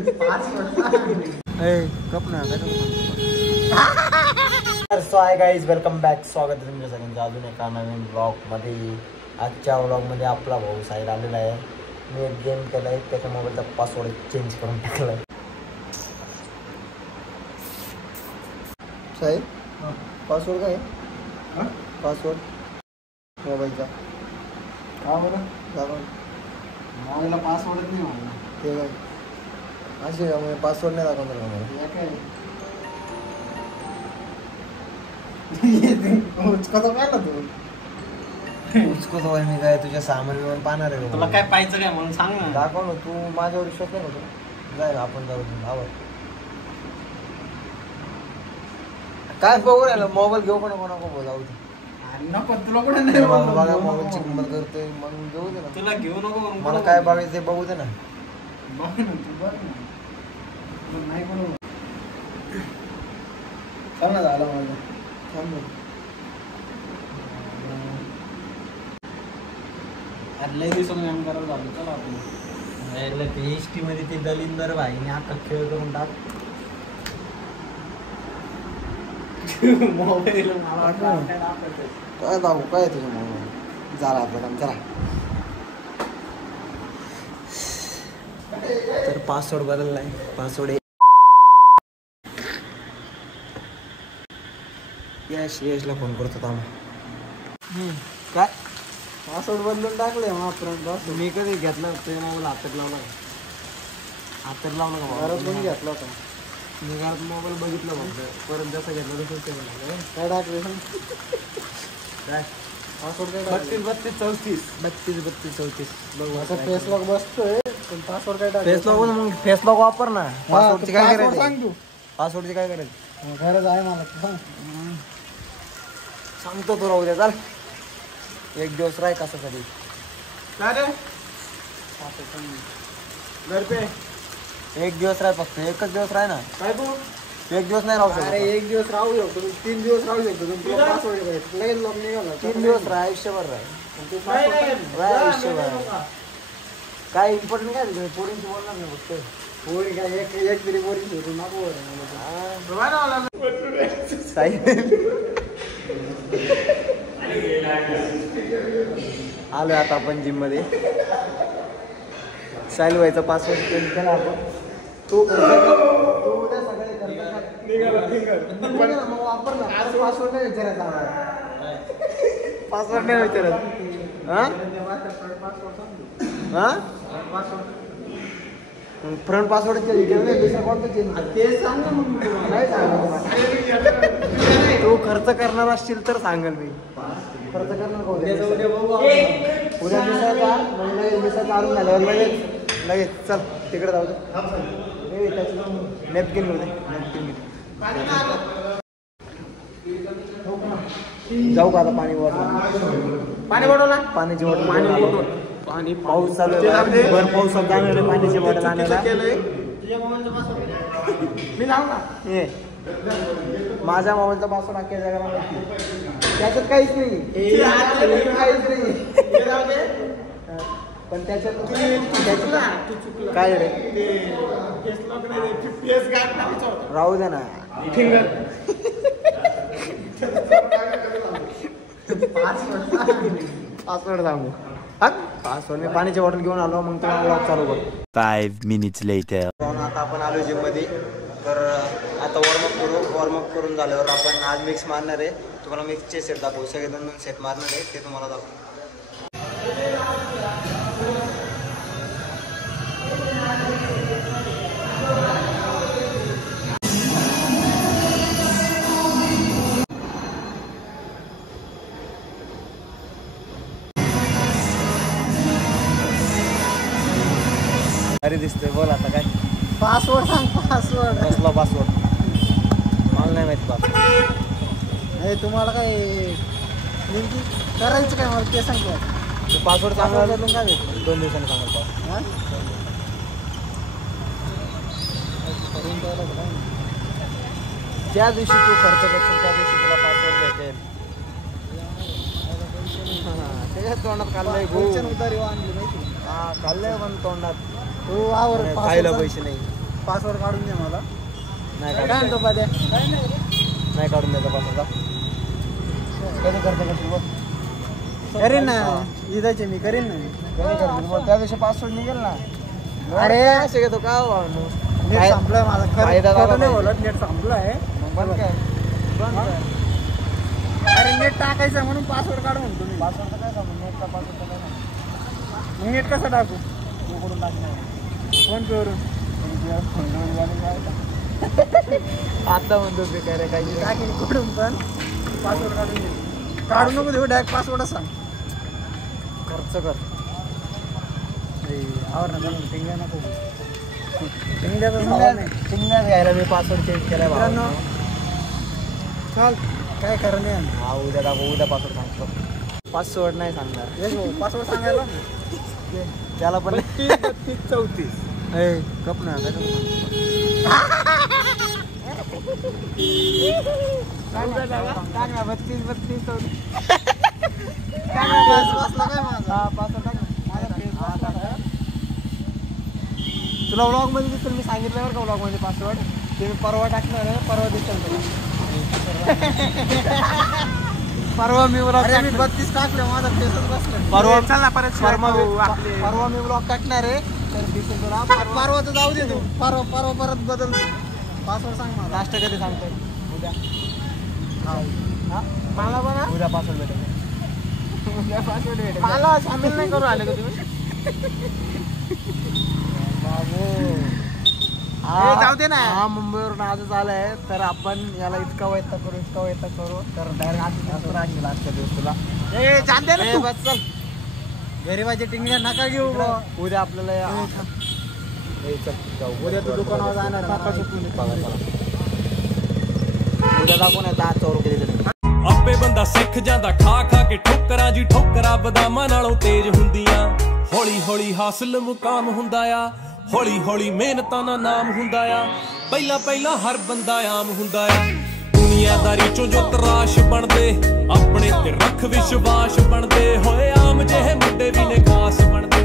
So hi guys, welcome back. स्वागत आहे तुमच्या सगळ्यांचं अजून एका नवीन ब्लॉगमध्ये. आजच्या ब्लॉगमध्ये आपला भाऊ साहिल आलेला आहे. मी एक गेम केला आहे, त्याच्या मोबाईलचा पासवर्ड चेंज करून टाकला आहे. साहिल पासवर्ड काय आहे? पासवर्ड मोबाईलचा का बरं? मोबाईलला पासवर्डच नाही म्हणा. ते काय असे पासवर्ड नाही दाखवणार मला. काय उचकतो काय ना तू? उचकतो मी काय तुझ्या सामान विमान पाहणार आहे? तुला काय पाहिजे काय म्हणून सांग ना. दाखव ना. तू माझ्यावर विश्वास नाही होतो. जाय ना आपण जाऊ. आवड काय बघू राहिला? मोबाईल घेऊ पण नको बोलावं. नको तुला कुठे नाही बघा मोबाईलची किंमत करतोय म्हणून घेऊ दे ना. तुला घेऊ नको. मला काय बघायचं ते बघू दे ना. बघ ना तू बघ ना. नाही करू चल ना. झालं माझं. लय दिवसांनी काम करायला झालं. चला आपण पीएचटी मध्ये ते दलिंदर भाईने आता खेळ करून टाक. मोबाईल काय दाखवू? काय तुझ्या मोबाईल झाला आपलं काम. चला तर पासवर्ड बदललाय. पासवर्ड यशला फोन करतो आम्ही. काय पासवर्ड बदलून टाकले मग. मी कधी घेतला तुझ्या मोबाईल हातात लावला का? हातात लावला का? घरात कोणी घेतला होता? मी घरात मोबाईल बघितलं फक्त. परत जसं घेतलं तसंच ते म्हणलं. काय टाकले? काय पासवर्ड काय? 32 34 32 34 बघू. आता फेस लॉक बसतोय पण पासवर्ड काय टाकले? फेस लॉक मग फेस लॉक वापर ना. पासवर्डची काय सांग करायचं? तू. पासवर्डची काय करायचं? गरज आहे मला. तू सांग. सांगतो तुला उद्या. चाल एक दिवस राह कशासाठी. काय रे घर पे एक दिवस राह. फक्त एकच दिवस राह ना. काय तू? एक दिवस नाही राहू अरे शकत. एक दिवस राहू शकतो. 3 दिवस राहू शकतो. तुला पासवर्ड लगेच लॉक निघाला. 3 दिवस राह. आयुष्यभर राह. तू पासवर्ड राह आयुष्यभर. काय इम्पॉर्टंट काय तुम्ही पोरींची बोलणार नाही फक्त. पोरी काय एक तरी पोरी होती नको. आलोय आता आपण जिम मध्ये. साहिल व्हायचा पासवर्ड चेंज केला आपण. तू उद्या सगळे वापर ना. पासवर्ड नाही विचारायचा आम्हाला. पासवर्ड नाही विचारत. फ्रंट पासवर्ड चेंज केलं नाही. दुसरा कोणतं चेंज? तेच सांग ना मग. नाही सांगत. तू खर्च करणार असशील तर सांगेल मी. खर्च करणार का? उद्या दिवसाचा म्हणजे दिवसाचा आणून झाल्यावर लगेच चल तिकडे जाऊ दे. नेपकिन घेऊ दे. नेपकिन जाऊ का आता? पाणी बॉटल पाण्याची बॉटल. पाणी पाऊस चालू आहे. भर पाऊसात जाणार आहे पाण्याची बॉटल आणायला. मी लाव ना. ये माझ्या मोबाईलचा पासवर्ड अख्ख्या जगाला माहिती. त्याच्यात काहीच नाही. काहीच नाही. पण त्याच्यात काय रे? राहू दे ना. पासवर्ड सांगू. पासवर्ड मी पाण्याची बॉटल घेऊन आलो. मग तुम्हाला ब्लॉग चालू करतो. 5 minutes later. आता आपण आलो जिम मध्ये. तर आता वॉर्मअप करून झाल्यावर आपण आज मिक्स मारणार आहे. तुम्हाला मिक्सचे सेट दाखवू. सगळे 2 सेट मारणार आहे ते तुम्हाला दाखवू. अरे दिसतोय. बोल आता काय पासवर्ड सांग. पासवर्ड कसला पासवर्ड? मला नाही माहिती पासवर्ड. हे तुम्हाला काय नेमकी करायचं काय मला ते सांग. पासवर्ड चांगला सांगा. बदलून काय भेटलं? 2 दिवसांनी सांगाल पासवर्ड. ज्या दिवशी तू खर्च करशील त्या दिवशी तुला पासवर्ड भेटेल. त्याच्यात तोंडात खाल्लंय उतारी आणली माहिती. हा खाल्लंय पण तोंडात. हो आवर खायला पैसे नाही. पासवर्ड काढून दे मला. नाही काय काढून म्हणतो पाद्या? नाही काढून द्यायचा पासवर्ड. कधी करते का तू? करीन ना ईदाचे मी करीन ना. कधी करते त्या दिवशी पासवर्ड निघेल ना. अरे असे घेतो का हो नेट संपलाय माझा. फायदा झाला नाही पाहिजे. बोलत नेट संपलाय. बंद काय? अरे नेट टाकायचं म्हणून पासवर्ड काढ म्हणतो मी. पासवर्ड काय सांगू? नेटचा पासवर्ड काय सांगू? मग नेट कसं टाकू? कुठून टाकणार? फोन पे वरून. आता म्हणतो ते काय रे काही टाकीन कुठून पण पासवर्ड काढून दे. काढू नको देऊ डायरेक्ट पासवर्डच सांग. खर्च कर. आवर ना टिंगल्या नको. टिंगण्यात घ्यायला मी पासवर्ड चेंज केलाय मित्रांनो, भावा. चल काय खरं नाही. हा उद्या टाकू. उद्या पासवर्ड सांगतो. पासवर्ड नाही सांगणार. येस भाऊ पासवर्ड सांगायला त्याला पण 32-34. कप ना टाक ना 32-34. काय माझा पासवर्ड टाक माझा. तुला व्लॉग मध्ये दिसेल. मी सांगितलं बरं का व्लॉग मध्ये पासवर्ड ते मी परवा टाकणार आहे. परवा दिसेल तुला. परवा मी व्लॉग अरे मी 32 टाकले माझा फेसच बसला. परवा चल ना परत परवा मी व्लॉग टाकणार आहे. तर दिसेल तुला. परवा तर जाऊ दे तू. परवा परत बदल. पासवर्ड सांग मला. लास्ट कधी सांगतोय? उद्या. हा मला पण उद्या पासवर्ड भेटेल. उद्या पासवर्ड भेटेल. मला सामील नाही करू आले का तुम्ही? जाऊ दे ना. हा मुंबईवरून आजच आलाय. तर आपण याला इतका वैताग करू तर डायरेक्ट आज राहील आजच्या दिवस तुला. जाण दे ना तू. बस चल. गरीबाच्या टिंगल्या नका घेऊ. उद्या आपल्याला चल जाऊ. उद्या तू दुकानावर जाणार उद्या दाखवून येतात 1000 रुपये देते. ਆਪੇ ਬੰਦਾ ਸਿੱਖ ਜਾਂਦਾ ਖਾ ਖਾ ਕੇ ਠੋਕਰਾਂ ਜੀ ਠੋਕਰਾਂ ਬਦਾਮਾਂ ਨਾਲੋਂ ਤੇਜ਼ ਹੁੰਦੀਆਂ ਹੌਲੀ ਹੌਲੀ ਹਾਸਲ ਮੁਕਾਮ ਹੁੰਦਾ ਆ ਹੌਲੀ ਹੌਲੀ ਮਿਹਨਤਾਂ ਦਾ ਨਾਮ ਹੁੰਦਾ ਆ ਪਹਿਲਾਂ ਪਹਿਲਾਂ ਹਰ ਬੰਦਾ ਆਮ ਹੁੰਦਾ ਆ ਦੁਨੀਆਦਾਰੀ ਚੋਂ ਜੋ ਤਰਾਸ਼ ਬਣਦੇ ਆਪਣੇ ਤੇ ਰੱਖ ਵਿਸ਼ਵਾਸ ਬਣਦੇ ਹੋਏ ਆਮ ਜਿਹੇ ਮੁੰਡੇ ਵੀ ਨੇ ਖਾਸ ਬਣਦੇ